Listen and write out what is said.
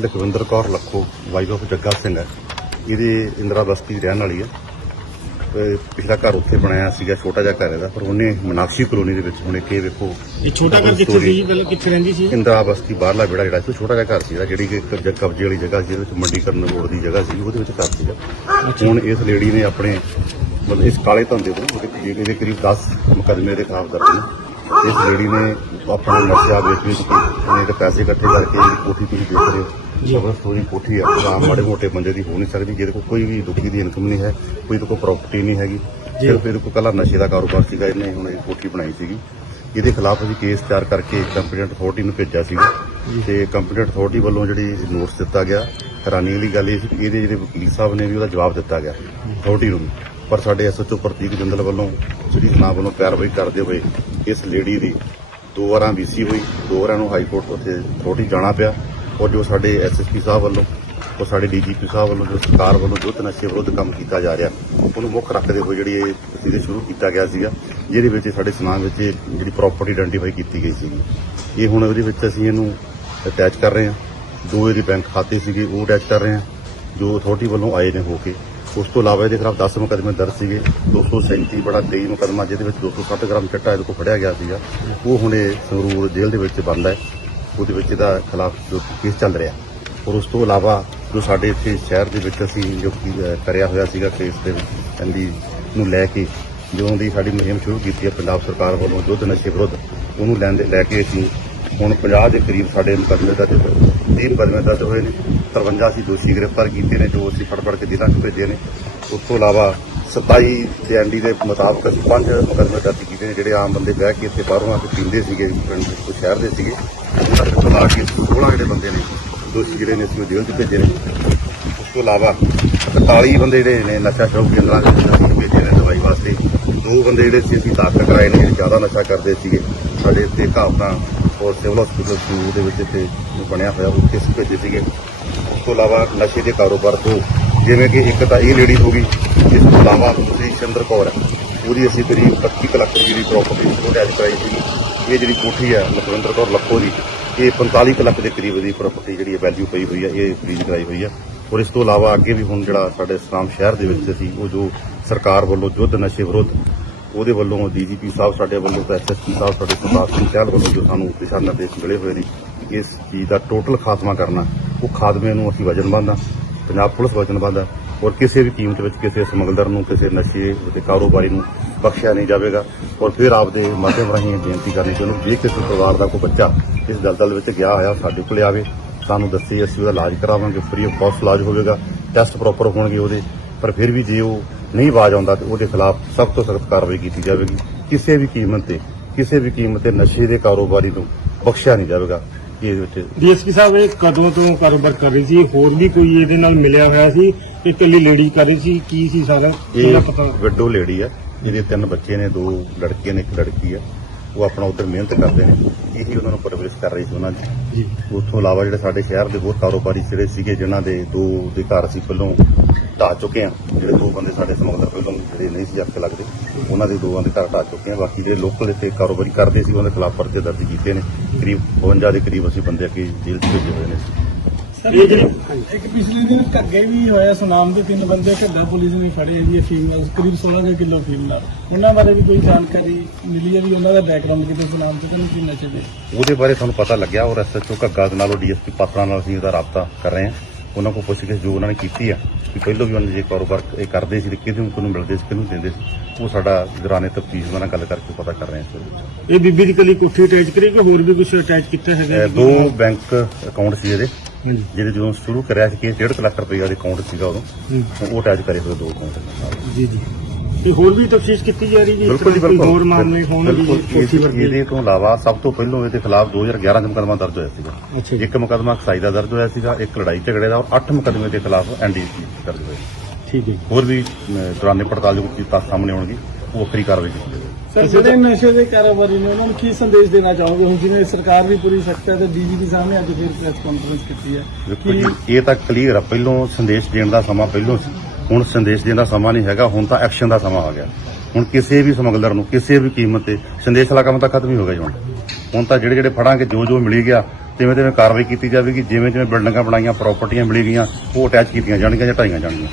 Lakhwinder Kaur Lakho wife of Jagga Singh ਹੈ। ਇਹਦੀ ਇੰਦਰਾ ਬਸਤੀ ਦੀ ਰਹਿਣ ਵਾਲੀ ਹੈ। ਤੇ ਪਿਛਲਾ ਘਰ ਉੱਥੇ ਬਣਾਇਆ ਸੀਗਾ ਛੋਟਾ ਜਿਹਾ ਘਰ ਇਹਦਾ ਪਰ ਉਹਨੇ ਮਨਾਕਸ਼ੀ ਕਲੋਨੀ ਦੇ ਵਿੱਚ ਹੁਣੇ ਕੇ ਵੇਖੋ ਇਹ ਛੋਟਾ ਘਰ ਕਿੱਥੇ ਸੀ? ਪਹਿਲਾਂ ਕਿੱਥੇ ਰਹਿੰਦੀ ਸੀ? ਇੰਦਰਾ ਬਸਤੀ ਬਾਹਰਲਾ ਵਿਹੜਾ ਜਿਹੜਾ ਸੀ ਛੋਟਾ ਜਿਹਾ ਘਰ ਸੀ ਜਿਹੜੀ ਕਿ ਇੱਕ ਕਬਜ਼ੇ ਵਾਲੀ ਜਗ੍ਹਾ ਸੀ ਇਹਦੇ ਵਿੱਚ ਮੰਡੀਕਰਨ ਰੋਡ ਦੀ ਜਗ੍ਹਾ ਸੀ ਉਹਦੇ ਵਿੱਚ ਘਰ ਸੀਗਾ। ਹੁਣ ਇਸ ਲੇਡੀ ਨੇ ਆਪਣੇ ਮਤਲਬ ਇਸ ਕਾਲੇ ਧੰਦੇ ਤੋਂ ਉਹਦੇ ਇਹਦੇ ਕਰੀਬ 10 ਮੁਕੱਦਮੇ ਦੇ ਖਿਲਾਫ ਦਰਜ ਨੇ। ਇਸ ਲੇਡੀ ਨੇ ਆਪਣਾ ਨਸ਼ਾ ਵੇਚ ਵੇਚ ਕੇ ਉਹਨੇ ਤੇ ਪੈਸੇ ਇਕੱਠੇ ਕਰਕੇ ਜਿਹੜੀ ਕੋਠੀ ਤੁਸੀਂ ਦੇਖ ਰਹੇ ਹੋ ਜ਼ਬਰਦਸਤ ਉਹਦੀ ਕੋਠੀ ਉਹ ਆਮ ਮਾੜੇ ਮੋਟੇ ਬੰਦੇ ਦੀ ਹੋ ਨਹੀਂ ਸਕਦੀ ਜਿਹਦੇ ਕੋਲ ਕੋਈ ਵੀ ਦੁੱਖੀ ਦੀ ਇਨਕਮ ਨਹੀਂ ਹੈ ਕੋਈ ਕੋਲ ਪ੍ਰਾਪਰਟੀ ਨਹੀਂ ਹੈਗੀ। ਸਿਰਫ ਇਹਦੇ ਕੋਲ ਕੱਲਾ ਨਸ਼ੇ ਦਾ ਕਾਰੋਬਾਰ ਸੀਗਾ ਇਹਨੇ ਹੁਣ ਇਹ ਕੋਠੀ ਬਣਾਈ ਸੀਗੀ। ਇਹਦੇ ਖਿਲਾਫ ਅਸੀਂ ਕੇਸ ਤਿਆਰ ਕਰਕੇ ਕੰਪਲੀਟ ਅਥਾਰਟੀ ਨੂੰ ਭੇਜਿਆ ਸੀਗਾ। ਤੇ ਕੰਪਲੀਟ ਅਥਾਰਟੀ ਵੱਲੋਂ ਜਿਹੜੀ ਨੋਟਿਸ ਦਿੱਤਾ ਗਿਆ ਹੈਰਾਨੀ ਵਾਲੀ ਗੱਲ ਇਹ ਸੀ ਕਿ ਇਹਦੇ ਜਿਹੜੇ ਵਕੀਲ ਸਾਹਿਬ ਨੇ ਵੀ ਉਹਦਾ ਜਵਾਬ ਦਿੱਤਾ ਗਿਆ ਅਥਾਰਟੀ ਨੂੰ। ਪਰ ਸਾਡੇ ਐਸਐਚਓ ਪ੍ਰਤੀਕ ਜੰਦਲ ਵੱਲੋਂ ਜਿਹੜੀ ਸਨਾ ਵੱਲੋਂ ਕਾਰਵਾਈ ਕਰਦੇ ਹੋਏ ਇਸ ਲੇਡੀ ਦੀ ਦੋ ਵਾਰਾਂ ਵੀਸੀ ਹੋਈ ਦੋ ਵਾਰਾਂ ਨੂੰ ਹਾਈ ਕੋਰਟ ਉੱਥੇ ਅਥਾਰਟੀ ਜਾਣਾ ਪਿਆ। ਔਰ ਜੋ ਸਾਡੇ ਐਸਐਸਪੀ ਸਾਹਿਬ ਵੱਲੋਂ ਔਰ ਸਾਡੇ ਡੀਜੀਪੀ ਸਾਹਿਬ ਵੱਲੋਂ, ਜੋ ਸਰਕਾਰ ਵੱਲੋਂ ਯੁੱਧ ਨਸ਼ੇ ਵਿਰੁੱਧ ਕੰਮ ਕੀਤਾ ਜਾ ਰਿਹਾ, ਉਹਨੂੰ ਮੁੱਖ ਰੱਖਦੇ ਹੋਏ ਜਿਹੜੀ ਇਹ ਪ੍ਰੋਸੀਜਰ ਸ਼ੁਰੂ ਕੀਤਾ ਗਿਆ ਸੀਗਾ, ਜਿਹਦੇ ਵਿੱਚ ਸਾਡੇ ਸਮਾਨ ਵਿੱਚ ਇਹ ਜਿਹੜੀ ਪ੍ਰਾਪਰਟੀ ਆਇਡੈਂਟੀਫਾਈ ਕੀਤੀ ਗਈ ਸੀਗੀ। ਇਹ ਹੁਣ ਉਹਦੇ ਵਿੱਚ ਅਸੀਂ ਇਹਨੂੰ ਅਟੈਚ ਕਰ ਰਹੇ ਹਾਂ। ਦੋ ਇਹਦੇ ਬੈਂਕ ਖਾਤੇ ਸੀਗੇ, ਉਹ ਅਟੈਚ ਕਰ ਰਹੇ ਹਾਂ। ਜੋ ਅਥਾਰਟੀ ਵੱਲੋਂ ਆਏ ਨੇ ਹੋ ਕੇ। ਉਸ ਤੋਂ ਇਲਾਵਾ ਇਹਦੇ ਖਿਲਾਫ 10 ਮੁਕੱਦਮੇ ਦਰਜ ਸੀਗੇ। 237 ਬੜਾ 23 ਮੁਕੱਦਮਾ, ਜਿਹਦੇ ਵਿੱਚ 260 ਗ੍ਰਾਮ ਚਿੱਟਾ ਇਹਦੇ ਕੋਲ ਫੜਿਆ ਗਿਆ ਸੀਗਾ। ਉਹ ਹੁਣ ਇਹ ਸੰਗਰੂਰ ਜੇਲ੍ਹ ਦੇ ਵਿੱਚ ਬੰਦ ਹੈ। ਉਹਦੇ ਵਿੱਚ ਇਹਦਾ ਖਿਲਾਫ ਜੋ ਕੇਸ ਚੱਲ ਰਿਹਾ। ਔਰ ਉਸ ਤੋਂ ਇਲਾਵਾ ਜੋ ਸਾਡੇ ਇੱਥੇ ਸ਼ਹਿਰ ਦੇ ਵਿੱਚ ਅਸੀਂ ਜੋ ਕੀ, ਕਰਿਆ ਹੋਇਆ ਸੀਗਾ ਕੇਸ ਦੇ ਵਿੱਚ ਇਹਦੀ ਨੂੰ ਲੈ ਕੇ ਜਦੋਂ ਦੀ ਸਾਡੀ ਮੁਹਿੰਮ ਸ਼ੁਰੂ ਕੀਤੀ ਹੈ ਪੰਜਾਬ ਸਰਕਾਰ ਵੱਲੋਂ ਯੁੱਧ ਨਸ਼ੇ ਵਿਰੁੱਧ ਉਹਨੂੰ ਲੈਣ ਦੇ ਲੈ ਕੇ ਅਸੀਂ ਹੁਣ 50 ਦੇ ਕਰੀਬ ਸਾਡੇ ਮੁਕੱਦਮੇ ਦਰਜ ਹੋਏ 30 ਮੁਕੱਦਮੇ ਦਰਜ ਹੋਏ ਨੇ 53 ਅਸੀਂ ਦੋਸ਼ੀ ਗ੍ਰਿਫਤਾਰ ਕੀਤੇ ਨੇ ਜੋ ਅਸੀਂ ਫੜ ਫੜ ਕੇ ਜ਼ਿਲ੍ਹਾ 'ਚ ਭੇਜੇ ਨੇ। ਉਸ ਤੋਂ ਇਲਾਵਾ 27 ਦੇ ਐਨਡੀ ਦੇ ਮੁਤਾਬਕ ਅਸੀਂ ਪੰਜ ਮੁਕੱਦਮੇ ਦਰਜ ਕੀਤੇ ਨੇ ਜਿਹੜੇ ਆਮ ਬੰਦੇ ਬਹਿ ਕੇ ਇੱਥੇ ਬਾਹਰੋਂ ਆ ਕੇ ਪੀਂਦੇ ਸੀਗੇ ਪਿੰਡ ਦੇ ਸ਼ਹਿਰ ਦੇ ਸੀਗੇ। ਉਹਨਾਂ ਦੇ ਕੋਲ ਕੇ 16 ਜਿਹੜੇ ਬੰਦੇ ਨੇ ਦੋਸ਼ੀ ਜਿਹੜੇ ਨੇ ਅਸੀਂ ਉਹ ਜੇਲ੍ਹ 'ਚ ਭੇਜੇ ਨੇ ਉਸ ਤੋਂ ਇਲਾਵਾ 41 ਬੰਦੇ ਜਿਹੜੇ ਨੇ ਨਸ਼ਾ ਸ਼ੌਕ ਕੇਂਦਰਾਂ ਦੇ ਵਿੱਚ ਅਸੀਂ ਭੇਜੇ ਨੇ ਦਵਾਈ ਵਾਸਤੇ ਦੋ ਬੰਦੇ ਜਿਹੜੇ ਸੀ ਅਸੀਂ ਦਾਖਲ ਕਰਾਏ ਨੇ ਜਿਹੜੇ ਜ਼ਿਆਦਾ ਨਸ਼ਾ ਕਰਦੇ ਸੀਗੇ ਸਾਡੇ ਇੱਥੇ ਕਾਪਨਾ ਔਰ ਸਿਵਲ ਹਸਪੀਟਲ ਸੰਗਰੂਰ ਦੇ ਵਿੱਚ ਇੱਥੇ ਬਣਿਆ ਹੋਇਆ ਉੱਥੇ ਅਸੀਂ ਭੇਜੇ ਸੀਗੇ ਉਸ ਤੋਂ ਇਲਾਵਾ ਨਸ਼ੇ ਦੇ ਕਾਰੋਬਾਰ ਤੋਂ ਜਿਵੇਂ ਕਿ ਇੱਕ ਤਾਂ ਇਹ ਲੇਡੀ ਹੋ ਗਈ ਇਸ ਤੋਂ ਇਲਾਵਾ ਦੂਸਰੀ ਚੰਦਰ ਕੌਰ ਹੈ ਉਹਦੀ ਅਸੀਂ ਕਰੀਬ 25 ਕੁ ਲੱਖ ਰੁਪਏ ਦੀ ਪ੍ਰਾਪਰਟੀ ਉਹ ਅਟੈਚ ਕਰਾਈ ਸੀ ਇਹ ਜਿਹੜੀ ਕੋਠੀ ਹੈ ਲਖਵਿੰਦਰ ਕੌਰ ਲੱਖੋ ਦੀ ਕਿ 45 ਕੁ ਲੱਖ ਦੇ ਕਰੀਬ ਦੀ ਪ੍ਰਾਪਰਟੀ ਜਿਹੜੀ ਹੈ ਵੈਲਿਊ ਪਈ ਹੋਈ ਹੈ, ਇਹ ਫਰੀਜ਼ ਕਰਾਈ ਹੋਈ ਹੈ। ਔਰ ਇਸ ਤੋਂ ਇਲਾਵਾ ਅੱਗੇ ਵੀ ਹੁਣ ਜਿਹੜਾ ਸਾਡੇ ਸਨਾਮ ਸ਼ਹਿਰ ਦੇ ਵਿੱਚ ਸੀ ਉਹ ਜੋ ਸਰਕਾਰ ਵੱਲੋਂ ਯੁੱਧ ਨਸ਼ੇ ਵਿਰੁੱਧ ਉਹਦੇ ਵੱਲੋਂ ਡੀਜੀਪੀ ਸਾਹਿਬ ਸਾਡੇ ਵੱਲੋਂ ਤੇ ਐਸਐਸਪੀ ਸਾਹਿਬ ਸਾਡੇ ਸਰਦਾਰ ਸਿੰਘ ਚਹਿਲ ਵੱਲੋਂ ਜੋ ਸਾਨੂੰ ਦਿਸ਼ਾ ਨਿਰਦੇਸ਼ ਮਿਲੇ ਹੋਏ ਨੇ, ਇਸ ਚੀਜ਼ ਦਾ ਟੋਟਲ ਖਾਤਮਾ ਕਰਨਾ, ਉਹ ਖਾਤਮੇ ਨੂੰ ਅਸੀਂ ਵਚਨਬੱਧ ਹਾਂ। ਪੰਜਾਬ ਪੁਲਿਸ ਵਚਨਬੱਧ ਹੈ। ਔਰ ਕਿਸੇ ਵੀ ਕੀਮਤ ਵਿੱਚ ਕਿਸੇ ਸਮਗਲਰ ਨੂੰ, ਕਿਸੇ ਨਸ਼ੇ ਦੇ ਕਾਰੋਬਾਰੀ ਨੂੰ ਬਖਸ਼ਿਆ ਨਹੀਂ ਜਾਵੇਗਾ। ਔਰ ਫਿਰ ਆਪਦੇ ਮਾਧਿਅਮ ਰਾਹੀਂ ਇਹ ਬੇਨਤੀ ਕਰਨੀ ਚਾਹੁੰਦੇ ਜੇ ਕਿਸੇ ਪਰਿਵਾਰ ਦਾ ਕੋਈ ਬੱਚਾ ਇਸ ਦਲਦਲ ਵਿੱਚ ਗਿਆ ਹੋਇਆ, ਸਾਡੇ ਕੋਲ ਆਵੇ, ਸਾਨੂੰ ਦੱਸੇ, ਅਸੀਂ ਉਹਦਾ ਇਲਾਜ ਕਰਾਵਾਂਗੇ ਫ੍ਰੀ ਆਫ ਕਾਸਟ ਇਲਾਜ ਹੋਵੇਗਾ ਟੈਸਟ ਪ੍ਰੋਪਰ ਹੋਣਗੇ ਉਹਦੇ। ਪਰ ਫਿਰ ਵੀ ਜੇ ਉਹ ਨਹੀਂ ਆਵਾਜ਼ ਆਉਂਦਾ, ਤੇ ਉਹਦੇ ਖਿਲਾਫ ਸਖਤ ਤੋਂ ਸਖਤ ਕਾਰਵਾਈ ਕੀਤੀ ਜਾਵੇਗੀ। ਕਿਸੇ ਵੀ ਕੀਮਤ ਤੇ, ਕਿਸੇ ਵੀ ਕੀਮਤ ਤੇ ਨਸ਼ੇ ਦੇ ਕਾਰੋਬਾਰੀ ਨੂੰ ਬਖਸ਼ਿਆ ਨਹੀਂ ਜਾਵੇਗਾ। ਇਹਦੇ ਵਿੱਚ। ਡੀਐਸਪੀ ਸਾਹਿਬ ਇਹ ਕਦੋਂ ਤੋਂ ਕਾਰੋਬਾਰ ਕਰ ਰਹੀ ਸੀ? ਹੋਰ ਵੀ ਕੋਈ ਇਹਦੇ ਨਾਲ ਮਿਲਿਆ ਹੋਇਆ ਸੀ? ਕਿ ਇਕੱਲੀ ਲੇਡੀ ਕਰ ਰਹੀ ਸੀ? ਕੀ ਸੀ ਸਾਰਾ? ਇਹ ਪਤਾ? ਵਿਡੋ ਲੇਡੀ ਹੈ ਜਿਹਦੇ ਤਿੰਨ ਬੱਚੇ ਨੇ ਦੋ ਲੜਕੀਆਂ ਨੇ ਇੱਕ ਲੜਕੀ ਹੈ ਉਹ ਆਪਣਾ ਉਧਰ ਮਿਹਨਤ ਕਰਦੇ ਨੇ। ਇਹੀ ਉਹਨਾਂ ਨੂੰ ਪਰਵਰਿਸ਼ ਕਰ ਰਹੀ ਸੀ ਉਹਨਾਂ ਦੀ। ਉਸ ਤੋਂ ਇਲਾਵਾ ਜਿਹੜੇ ਸਾਡੇ ਸ਼ਹਿਰ ਦੇ ਬਹੁਤ ਕਾਰੋਬਾਰੀ ਜਿਹੜੇ ਸੀਗੇ ਜਿਨ੍ਹਾਂ ਦੇ ਦੋ ਦੇ ਘਰ ਅਸੀਂ ਪਹਿਲੋਂ ਢਾਹ ਚੁੱਕੇ ਆ ਜਿਹੜੇ ਦੋ ਬੰਦੇ ਸਾਡੇ ਸਮਗਲਰ ਪਹਿਲੋਂ ਜਿਹੜੇ ਨਹੀਂ ਸੀ ਅੱਖ ਲੱਗਦੇ ਉਹਨਾਂ ਦੇ ਦੋਵਾਂ ਦੇ ਘਰ ਢਾਹ ਚੁੱਕੇ ਆ ਬਾਕੀ ਜਿਹੜੇ ਲੋਕਲ ਇੱਥੇ ਕਾਰੋਬਾਰੀ ਕਰਦੇ ਸੀ ਉਹਨਾਂ ਦੇ ਖਿਲਾਫ ਪਰਚੇ ਦਰਜ ਕੀਤੇ ਨੇ। ਕਰੀਬ 52 ਦੇ ਕਰੀਬ ਅਸੀਂ ਬੰਦੇ ਅੱਗੇ ਜੇਲ੍ਹ 'ਚ ਭੇਜੇ ਹੋਏ ਨੇ। ਇਹ ਜਿਹੜੀ ਇੱਕ ਪਿਛਲੇ ਦਿਨ ਘੱਗੇ ਵੀ ਹੋਇਆ ਸੁਨਾਮ ਦੇ ਤਿੰਨ ਬੰਦੇ ਘੱਗਾ ਪੁਲਿਸ ਨੇ ਫੜੇ ਜੀ ਇਹ ਫੀਮੇਲ ਕਰੀਬ 16 ਕਿਲੋ ਫੀਮੇਲ ਉਹਨਾਂ ਬਾਰੇ ਵੀ ਕੋਈ ਜਾਣਕਾਰੀ ਮਿਲੀ ਹੈ ਵੀ ਉਹਨਾਂ ਦਾ ਬੈਕਗ੍ਰਾਉਂਡ ਕਿਤੇ ਸੁਨਾਮ ਤੇ ਤਾਂ ਨਹੀਂ ਸੀ ਨਸ਼ੇ ਦੇ? ਉਹਦੇ ਬਾਰੇ ਸਾਨੂੰ ਪਤਾ ਲੱਗਿਆ ਔਰ ਐਸਐਚਓ ਘੱਗਾ ਦੇ ਨਾਲੋਂ ਡੀਐਸਪੀ ਪਾਤਰਾ ਨਾਲ ਅਸੀਂ ਉਹਦਾ ਰਾਬਤਾ ਕਰ ਰਹੇ ਹਾਂ। ਉਹਨਾਂ ਕੋਲ ਪੁੱਛ ਕੇ ਜੋ ਉਹਨਾਂ ਨੇ ਕੀਤੀ ਆ ਕਿ ਪਹਿਲਾਂ ਵੀ ਉਹਨਾਂ ਜੇ ਕਾਰੋਬਾਰ ਇਹ ਕਰਦੇ ਸੀ ਤੇ ਕਿਹਨੂੰ ਕਿਹਨੂੰ ਮਿਲਦੇ ਸੀ ਕਿਹਨੂੰ ਦਿੰਦੇ ਸੀ ਉਹ ਸਾਡਾ ਦੌਰਾਨੇ ਤਫਤੀਸ਼ ਉਹਨਾਂ ਨਾਲ ਗੱਲ ਕਰਕੇ ਪਤਾ ਕਰ ਰਹੇ ਹਾਂ ਇਹ ਬੀਬੀ ਦੀ ਕੱਲੀ ਕੋਠੀ ਅਟੈਚ ਕਰੀ ਕਿ ਹੋਰ ਵੀ ਕੁਝ ਅਟੈਚ ਕੀਤਾ ਹੈਗਾ? ਦੋ ਬੈਂਕ ਅਕਾਊਂਟ ਸੀ ਇਹਦੇ। ਹਾਂਜੀ। ਜਿਹੜੇ ਜਦੋਂ ਸ਼ੁਰੂ ਕਰਿਆ ਸੀ ਕਿ 1.5 ਲੱਖ ਰੁਪਏ ਦੇ ਅਕਾਊਂਟ ਸੀਗਾ ਉਦੋਂ ਹੂੰ। ਉਹ ਅਟੈਚ ਕਰੇ ਹੋਏ ਦੋ ਅਕਾਊਂਟ ਜੀ ਜੀ। ਤੇ ਹੋਰ ਵੀ ਤਫਤੀਸ਼ ਕੀਤੀ ਜਾ ਰਹੀ ਜੀ? ਬਿਲਕੁਲ ਜੀ ਕੋਈ ਬਿਲਕੁਲ। ਹੋਰ ਮਾਮਲੇ ਹੋਣਗੇ ਜੀ ਬਿਲਕੁਲ ਵਰਗੇ ਇਹਦੇ ਤੋਂ ਇਲਾਵਾ ਸਭ ਤੋਂ ਪਹਿਲਾਂ ਇਹਦੇ ਖਿਲਾਫ 2011 ਚ ਮੁਕੱਦਮਾ ਦਰਜ ਹੋਇਆ ਸੀਗਾ। ਅੱਛਾ ਜੀ। ਇੱਕ ਮੁਕੱਦਮਾ ਖਸਾਈ ਦਾ ਦਰਜ ਹੋਇਆ ਸੀਗਾ ਇੱਕ ਲੜਾਈ ਝਗੜੇ ਦਾ ਔਰ 8 ਮੁਕੱਦਮੇ ਦੇ ਖਿਲਾਫ ਐਨਡੀਪੀ ਦਰਜ ਹੋਏ। ਠੀਕ ਹੈ ਜੀ। ਹੋਰ ਵੀ ਦੌਰਾਨੇ ਪੜਤਾਲ ਜੋ ਤੱਥ ਸਾਹਮਣੇ ਆਉਣਗੇ ਉਹ ਵੱਖਰੀ ਕਾਰਵਾਈ ਕੀਤੀ ਜਾਵੇਗੀ। ਸਰ ਜਿਹੜੇ ਨਸ਼ੇ ਦੇ ਕਾਰੋਬਾਰੀ ਨੇ ਉਹਨਾਂ ਨੂੰ ਕੀ ਸੰਦੇਸ਼ ਦੇਣਾ ਚਾਹੋਗੇ? ਹੁਣ ਜਿਵੇਂ ਸਰਕਾਰ ਵੀ ਪੂਰੀ ਸਖਤ ਹੈ ਤੇ ਡੀਜੀਪੀ ਸਾਹਿਬ ਨੇ ਅੱਜ ਫਿਰ ਪ੍ਰੈਸ ਕਾਨਫਰੰਸ ਕੀਤੀ ਹੈ ਜੀ ਇਹ ਤਾਂ ਕਲੀਅਰ ਆ। ਪਹਿਲੋਂ ਸੰਦੇਸ਼ ਦੇਣ ਦਾ ਸਮਾਂ ਪਹਿਲੋਂ ਸੀ। ਹੁਣ ਸੰਦੇਸ਼ ਦੇਣ ਦਾ ਸਮਾਂ ਨਹੀਂ ਹੈਗਾ ਹੁਣ ਤਾਂ ਐਕਸ਼ਨ ਦਾ ਸਮਾਂ ਆ ਗਿਆ। ਹੁਣ ਕਿਸੇ ਵੀ ਸਮਗਲਰ ਨੂੰ ਕਿਸੇ ਵੀ ਕੀਮਤ ਤੇ ਸੰਦੇਸ਼ ਵਾਲਾ ਕੰਮ ਤਾਂ ਖਤਮ ਹੀ ਹੋ ਗਿਆ ਜੀ ਹੁਣ। ਹੁਣ ਤਾਂ ਜਿਹੜੇ ਜਿਹੜੇ ਫੜਾਂਗੇ ਜੋ ਜੋ ਮਿਲੀ ਗਿਆ ਤਿਵੇਂ ਤਿਵੇਂ ਕਾਰਵਾਈ ਕੀਤੀ ਜਾਵੇਗੀ ਜਿਵੇਂ ਜਿਵੇਂ ਬਿਲਡਿੰਗਾਂ ਬਣਾਈਆਂ ਪ੍ਰਾਪਰਟੀਆਂ ਮਿਲੀ ਗਈਆਂ ਉਹ ਅਟੈਚ ਕੀਤੀਆਂ ਜਾਣਗੀਆਂ ਜਾਂ ਢਾਈਆਂ ਜਾਣਗੀਆਂ।